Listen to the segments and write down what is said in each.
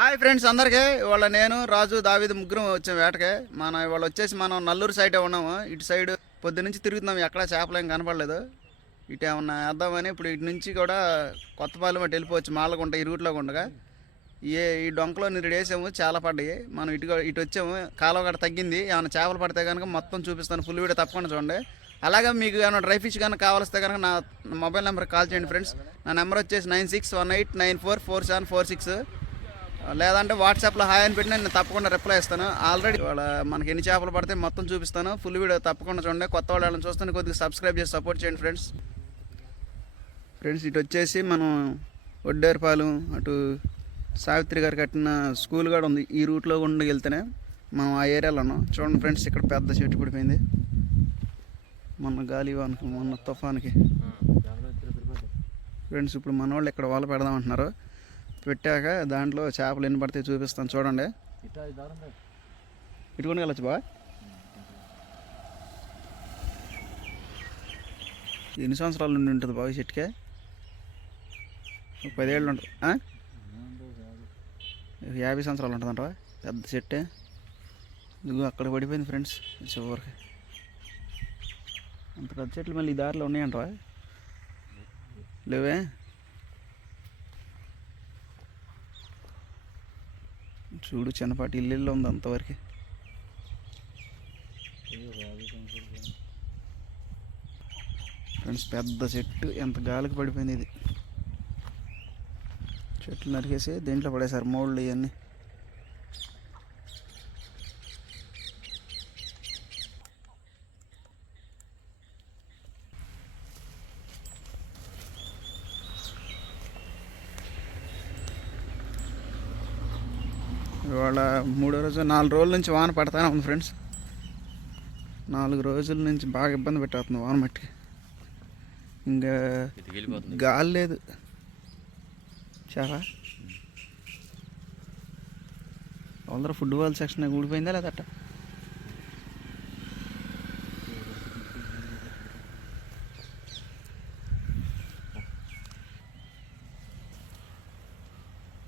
Hi friends అందరికీ. ఇవాళ నేను రాజు దావిది ముగ్గురం వచ్చాం వేటకి. మన ఇవాళ వచ్చేసి మనం నల్లూరు సైడ్ ఉన్నాము. ఇటు సైడ్ పొద్దు నుంచి తిరుగుతున్నాం. ఎక్కడ చేపలు ఏం కనపడలేదు. ఇటు ఏమన్నా వేద్దామని ఇప్పుడు ఇటు నుంచి కూడా కొత్తపాలెం అటు వెళ్ళిపోవచ్చు. మాలగుంట ఈ రూట్లో ఉండగా. ఏ ఈ డొంకలో నిరుడు వేసాము చాలా పడ్డాయి. మనం ఇటు ఇటు వచ్చాము. కాలువ గడ తగ్గింది. ఏమైనా చేపలు పడితే కనుక మొత్తం చూపిస్తాను. ఫుల్ వీడియో తప్పకుండా చూడండి. అలాగే మీకు ఏమైనా డ్రై ఫిష్ కనుక కావాలిస్తే కనుక నా నా మొబైల్ నెంబర్కి కాల్ చేయండి ఫ్రెండ్స్. నా నెంబర్ వచ్చేసి nine six one eight nine four four seven four six. లేదంటే వాట్సాప్లో హాయ్ అని పెట్టినా నేను తప్పకుండా రిప్లై ఇస్తాను. ఆల్రెడీ వాళ్ళ మనకి ఎన్ని చేపలు పడితే మొత్తం చూపిస్తాను. ఫుల్ వీడియో తప్పకుండా చూడండి. కొత్త వాళ్ళని చూస్తాను కొద్దిగా సబ్స్క్రైబ్ చేసి సపోర్ట్ చేయండి ఫ్రెండ్స్ ఫ్రెండ్స్ ఇటు వచ్చేసి మనం ఒడ్డేరుపాలెం అటు సావిత్రి గారు కట్టిన స్కూల్ కూడా ఉంది. ఈ రూట్లో గుండా వెళ్తేనే మనం ఆ ఏరియాలో ఉన్నాం. చూడండి ఫ్రెండ్స్ ఇక్కడ పెద్ద చెట్టు పడిపోయింది. మొన్న గాలి వానకి మొన్న తుఫాన్కి. ఫ్రెండ్స్ ఇప్పుడు మన వాళ్ళు ఇక్కడ వాళ్ళు పెడదాం అంటున్నారు. పెట్టాక దాంట్లో చేపలు ఎన్ని పడితే చూపిస్తాను. చూడండి. ఇటుకొని వెళ్ళచ్చు బా ఎన్ని సంవత్సరాల నుండి ఉంటుంది బాబు ఈ చెట్టుకే? పదేళ్ళు ఉంటుంది? యాభై సంవత్సరాలు ఉంటుందంట పెద్ద చెట్టే. ఇదిగో అక్కడ పడిపోయింది ఫ్రెండ్స్ చివరికి. అంత పెద్ద చెట్లు మళ్ళీ ఈ దారిలో ఉన్నాయంటవా లేవే? చూడు చిన్నపాటి ఇల్లు ఉంది అంతవరకు. ఫ్రెండ్స్ పెద్ద చెట్టు. ఎంత గాలికి పడిపోయింది ఇది. చెట్లు నరికేసి దీంట్లో పడేశారు? మోళ్ళు ఇవన్నీ. ఇవాళ మూడో రోజు నాలుగు రోజుల నుంచి వాన పడతానే ఉంది ఫ్రెండ్స్ నాలుగు రోజుల నుంచి బాగా ఇబ్బంది పెట్టేస్తుంది వాన మట్టికి. ఇంకా గాలి లేదు. చాలా. అందరూ ఫుట్బాల్ సెక్షన్ ఊడిపోయిందా లేదా అట్ట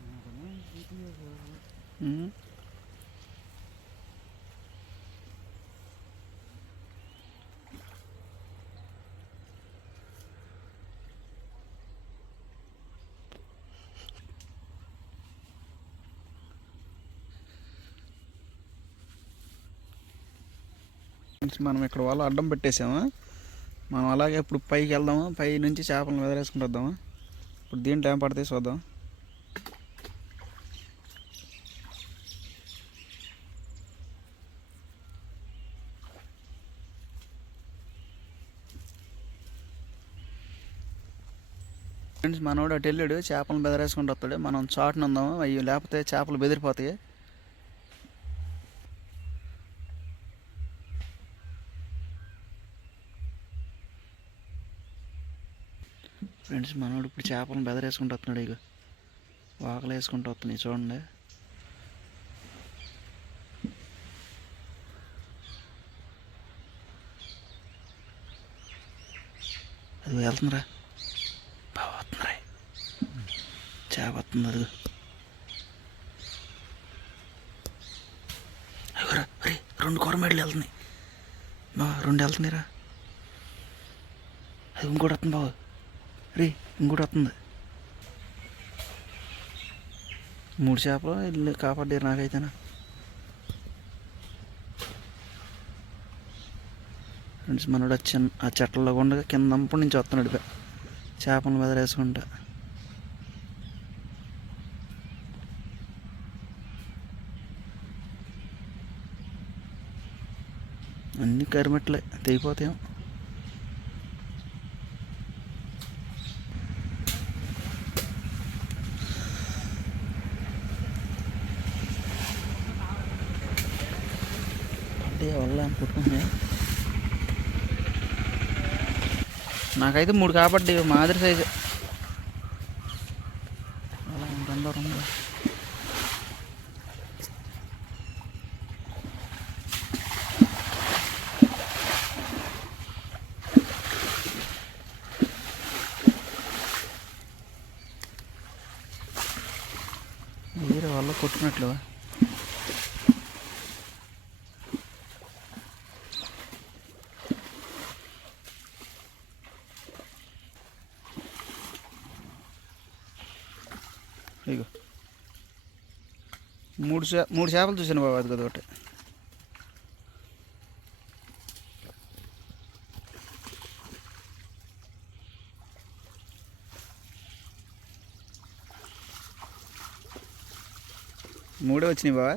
ఉమ్. ఫ్రెండ్స్ మనం ఇక్కడ వాళ్ళు అడ్డం పెట్టేసాము? మనం అలాగే ఇప్పుడు పైకి వెళ్దాము? పై నుంచి చేపలను వదిలేసుకుంటూ వద్దాము? ఇప్పుడు దీంట్లో ఏం పడితే చూద్దాం. ఫ్రెండ్స్ మనోడు అటు వెళ్ళాడు చేపలను బెదరేసుకుంటూ వస్తాడు. మనం చాటును ఉందాము అవి లేకపోతే చేపలు బెదిరిపోతాయి. ఫ్రెండ్స్ మనోడు ఇప్పుడు చేపలను బెదరేసుకుంటూ వస్తున్నాడు ఇక వాకలు వేసుకుంటూ వస్తున్నాయి చూడండి. అది వెళ్తుందిరా బాగా వస్తుందిరా చేప వస్తుంది అయ్యోరా అరే రెండు కొరమేళ్ళు వెళ్తున్నాయి. బా రెండు వెళ్తున్నాయిరా. అది ఇంకోటి వస్తుంది బాబు. రే ఇంకోటి వస్తుంది. మూడు చేపలు వెళ్ళి కాపాడారు నాకైతేనా. మనోడు ఆ చిన్న ఆ చెట్లలో ఉండగా కిందంపటి నుంచి వస్తున్నాడు చేపలను బెదరేసుకుంటా. అన్ని కరిమెట్లే తెగిపోతాయం అంటే వల్ల అనుకుంటున్నాయి నాకైతే మూడు కాబట్టి మాదిరి సైజు అలా ఇంకందరూ ఉంది వీర వల్ల కొట్టుకున్నట్లు ఇగో. మూడు చే మూడు చేపలు చూసాను బాబు అది కదా ఒకటి. మూడే వచ్చినాయి బాబా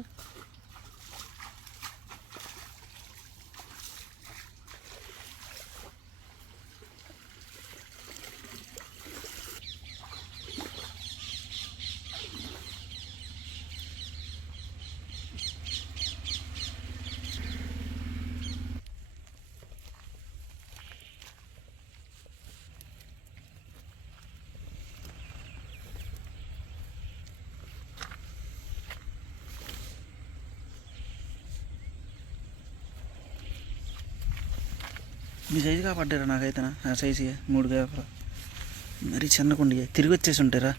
మీ సైజు కాపాడారా నాకైతే ఆ సైజు మూడు చేపలు మరి చిన్నకుండి తిరిగి వచ్చేసి ఉంటారా.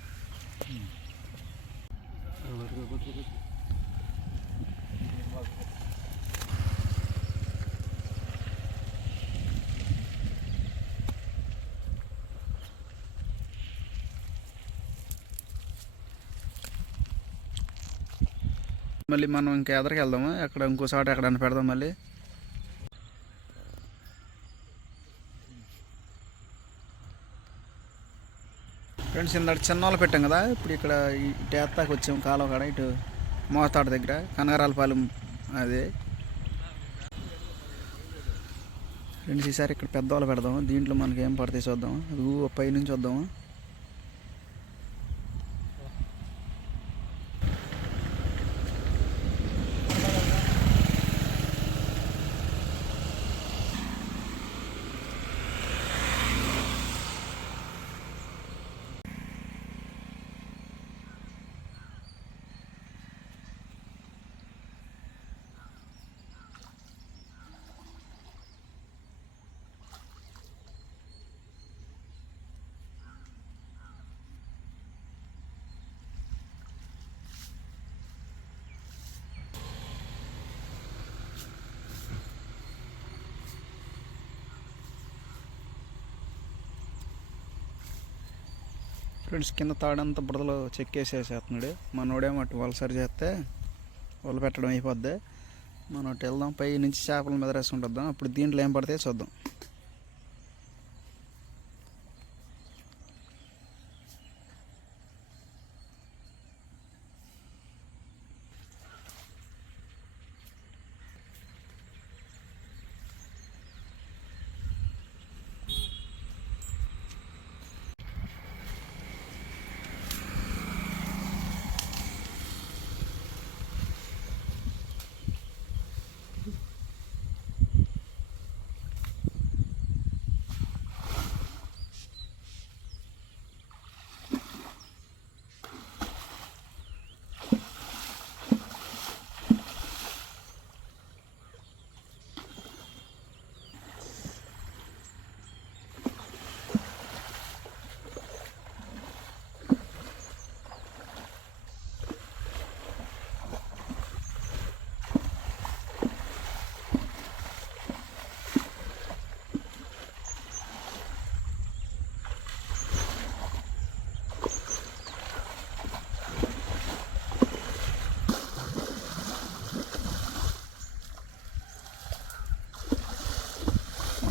మళ్ళీ మనం ఇంకా ఎదరికి వెళ్దాము అక్కడ ఇంకోసారి ఎక్కడన్నా పెడదాం మళ్ళీ? ఫ్రెండ్స్ ఇందాక చిన్నోళ్ళు పెట్టాం కదా ఇప్పుడు ఇక్కడ ఇటు టేత్తాకి వచ్చాం కాలువ కాడ ఇటు మోతాడు దగ్గర కనగరాలపాలెం అదే. ఫ్రెండ్స్ ఈసారి ఇక్కడ పెద్దవాళ్ళు పెడదాం దీంట్లో మనకి ఏం పడితే చూద్దాం. అది ఊ పై నుంచి వద్దాము ఫ్రెండ్స్ కింద తాడంతా చెక్ చెక్కేసేసేస్తున్నాడు. మనోడేమో అటు వలసరి చేస్తే వల పెట్టడం అయిపోద్ది. మనం అటు వెళ్దాం పై నుంచి చేపల మీద వేసుకుంటుందాం అప్పుడు దీంట్లో ఏం పడితే చూద్దాం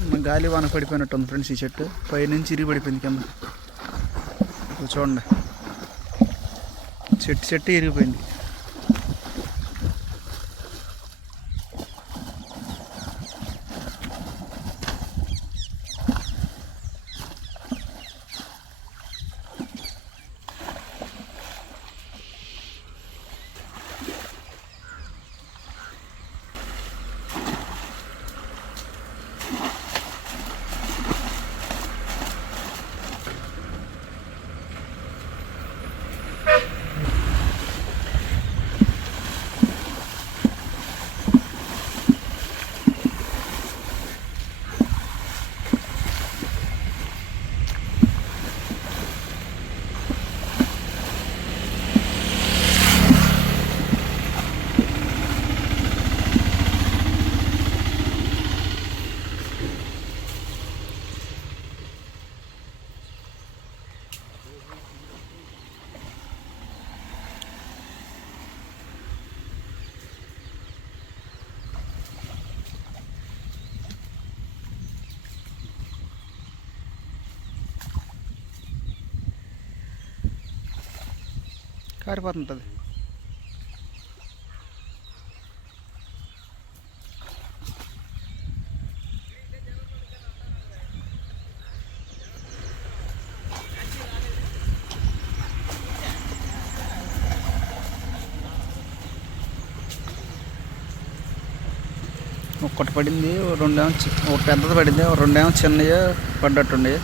మొన్న గాలి వాన పడిపోయినట్టు ఉంది ఫ్రెండ్స్ ఈ చెట్టు. పైనుంచి ఇరిగి పడిపోయింది కింద చూడండి. చెట్టు చెట్టు ఇరిగిపోయింది. కారిపోతుంటుంది. ఒక్కటి పడింది ఓ రెండేమో చి- ఒక పెద్దది పడింది రెండేమో చిన్నవి పడ్డట్టుండే.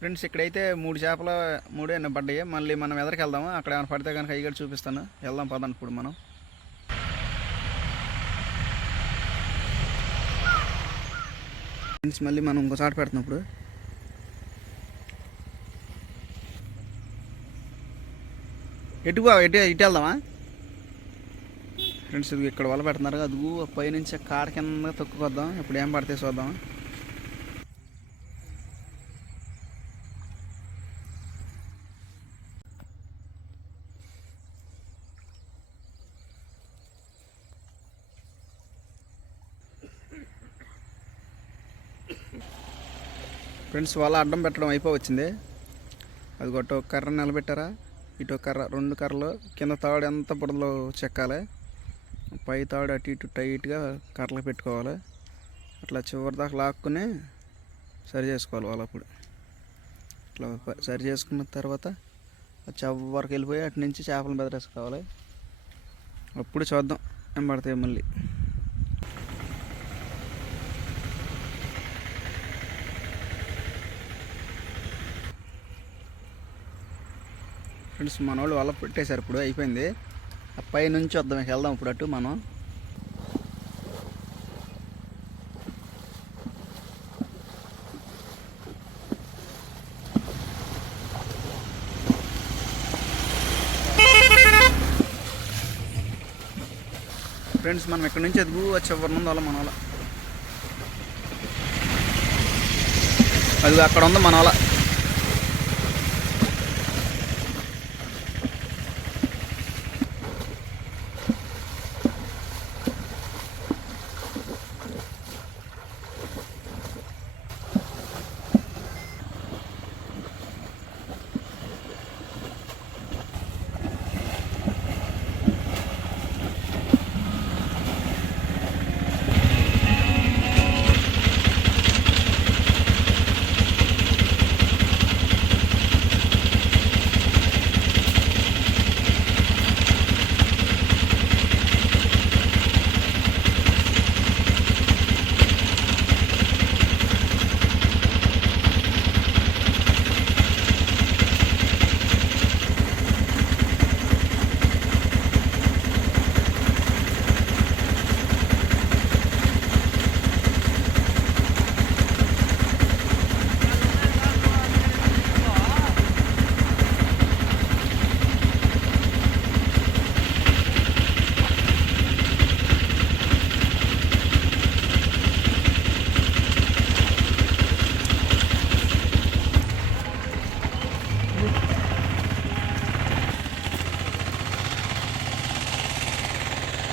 ఫ్రెండ్స్ ఇక్కడైతే మూడు చేపలు మూడే ఎన్నో పడ్డాయి. మళ్ళీ మనం ఎదరికి వెళ్దాము? అక్కడ ఏమైనా పడితే కనుక అవి చూపిస్తాను. వెళ్దాం పదండి ఇప్పుడు మనం. ఫ్రెండ్స్ మళ్ళీ మనం ఇంకోసారి పెడుతున్నాం ఇప్పుడు. ఎటు ఎటు ఇటు వెళ్దామా? ఫ్రెండ్స్ ఇక్కడ వల పెడుతున్నారు. అది పైనుంచి కాడ కింద తొక్కుకొద్దాం. ఇప్పుడు ఏం పడితే చూద్దాం. ఫ్రెండ్స్ వాళ్ళ అడ్డం పెట్టడం అయిపోవచ్చింది. అది కొట్ట ఒక కర్ర నిలబెట్టారా? ఇటు కర్ర రెండు కర్రలు. కింద తాడు ఎంత బుడదలో చెక్కాలి? పై తాడు అటు ఇటు టైట్గా కర్రలు పెట్టుకోవాలి. అట్లా చివరి దాకా లాక్కుని సరి చేసుకోవాలి వాళ్ళు అప్పుడు ఇట్లా సరి చేసుకున్న తర్వాత ఆ వెళ్ళిపోయి అటు నుంచి చేపలను బెదరేసుకోవాలి. అప్పుడు చూద్దాం ఏం పడతాయి మళ్ళీ. ఫ్రెండ్స్ మన వాళ్ళు వల్ల పెట్టేశారు ఇప్పుడు అయిపోయింది. ఆ పై నుంచి వద్దాం వెళ్దాం ఇప్పుడు అటు మనం. ఫ్రెండ్స్ మనం ఇక్కడ నుంచి ఎదుగు చివరి ముందు వాళ్ళ మన వాళ్ళ అది అక్కడ ఉంది మన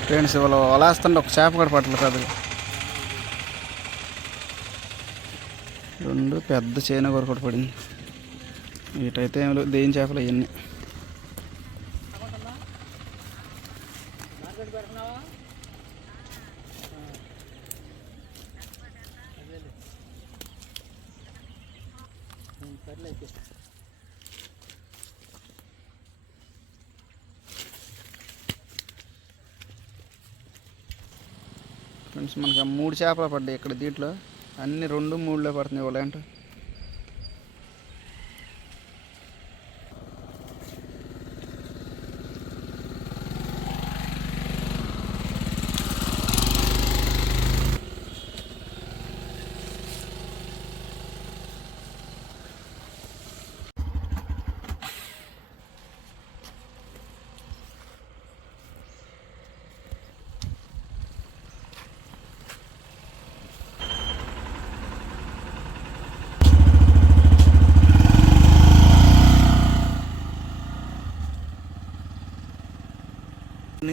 ఫ్రెండ్స్ ఇవాళ వలేస్తుంటే ఒక చేప కూడా పట్టలేదు పెద్దగా. రెండు పెద్ద చేన కూర కూడా పడింది. వీటైతే ఏం లేవు దేని చేపలు అవన్నీ. మనకి మూడు చేపలు పడ్డాయి ఇక్కడ దీంట్లో. అన్ని రెండు మూడులో పడుతున్నాయి వాళ్ళు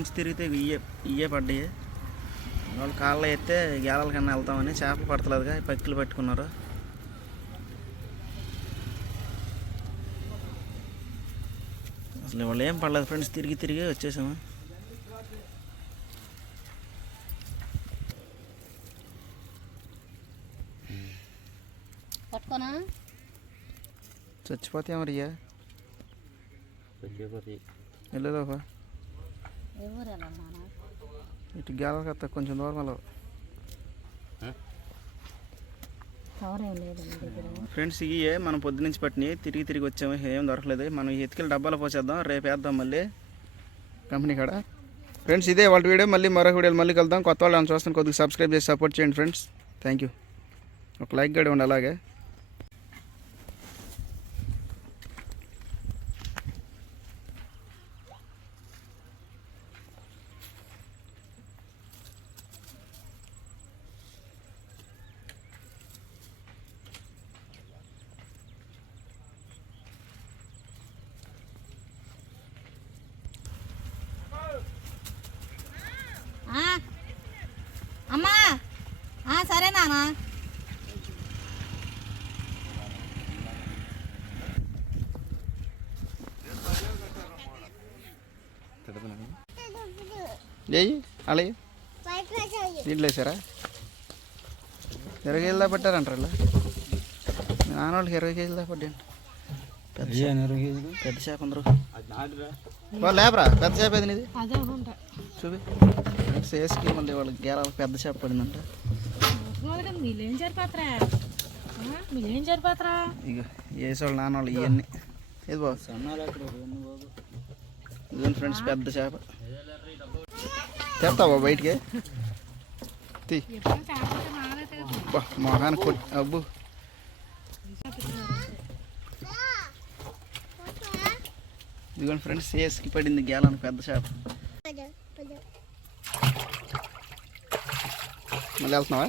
నుంచి తిరిగితే ఇవి ఇయ్యే ఇయ్యే పడ్డాయి. వాళ్ళు కాళ్ళు ఎత్తే గేలాల కన్నా వెళ్తామని చేపలు పడతలేదుగా పక్కిలు పట్టుకున్నారు. అసలు వాళ్ళు ఏం పడలేదు ఫ్రెండ్స్ తిరిగి తిరిగి వచ్చేసాము. పట్టుకోనా? చచ్చిపోతే వెళ్ళేలోపా ఎవరు వెళ్ళాలన్నా ఇటు కత్త కొంచెం దూరం వెళ్ళవు కవర్ ఏం లేదు మీ దగ్గర. ఫ్రెండ్స్ ఇవే మనం పొద్దునుంచి పట్టినాయి తిరిగి తిరిగి వచ్చాము ఏం దొరకలేదు. మనం ఎత్తుకెళ్ళి డబ్బాలో పోసేద్దాం రేపు వేద్దాం మళ్ళీ. కంపెనీ కాడ. ఫ్రెండ్స్ ఇదే వాళ్ళ వీడియో. మళ్ళీ మరొక వీడియో మళ్ళీ కలుద్దాం. కొత్త వాళ్ళు చూస్తాను కొద్దిగా సబ్స్క్రైబ్ చేసి సపోర్ట్ చేయండి ఫ్రెండ్స్ థ్యాంక్ యూ ఒక లైక్ కూడా ఉండి అలాగే ఆ? అమ్మా నాన్న ఏయి అలాగే దీంట్లో వేసారా ఇరవై కేజీలు పట్టారంటారు ఇలా మీ నాన్న వాళ్ళకి ఇరవై కేజీలు దాకా పడ్డాను పెద్ద చేప పెద్ద చేప అందరూ వాళ్ళు లేపరా పెద్ద చేప ఏది నీది అదే ఉంటా చూపి సేస్కి మళ్ళీ వాళ్ళకి గేరాలు పెద్ద చేప పడిందంట సరిపోతారా సరిపోతారా ఇక వేసేవాళ్ళు నాన్న వాళ్ళు ఇవన్నీ ఏది బాబు ఇదిగోండి ఫ్రెండ్స్ పెద్ద చేప. తెస్తావా బయటికి? తీ. మొహాన్ని కొట్టి. అబ్బు. ఇదిగోండి ఫ్రెండ్స్ సేస్కి పడింది గేలాను పెద్ద చేప. మళ్ళీ వెళ్తున్నావా?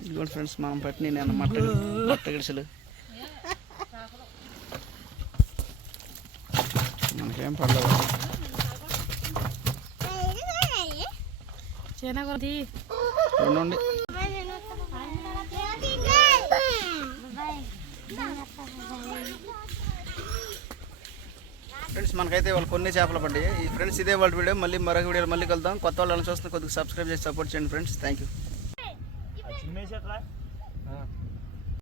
ఇదిగోండి ఫ్రెండ్స్ మనం పట్టిన నేను మట్ట మట్ట గిడిసెలు. మనకేం పడలేదు రెండు ఉండి ఫ్రెండ్స్ మనకైతే వాళ్ళు కొన్ని చేపలు పడ్డాయి. ఈ ఫ్రెండ్స్ ఇదే వాళ్ళ వీడియో. మళ్ళీ మరొక వీడియో మళ్ళీ కలుద్దాం. కొత్త వాళ్ళని చూస్తే కొద్దిగా సబ్స్క్రైబ్ చేసి సపోర్ట్ చేయండి ఫ్రెండ్స్. Thank you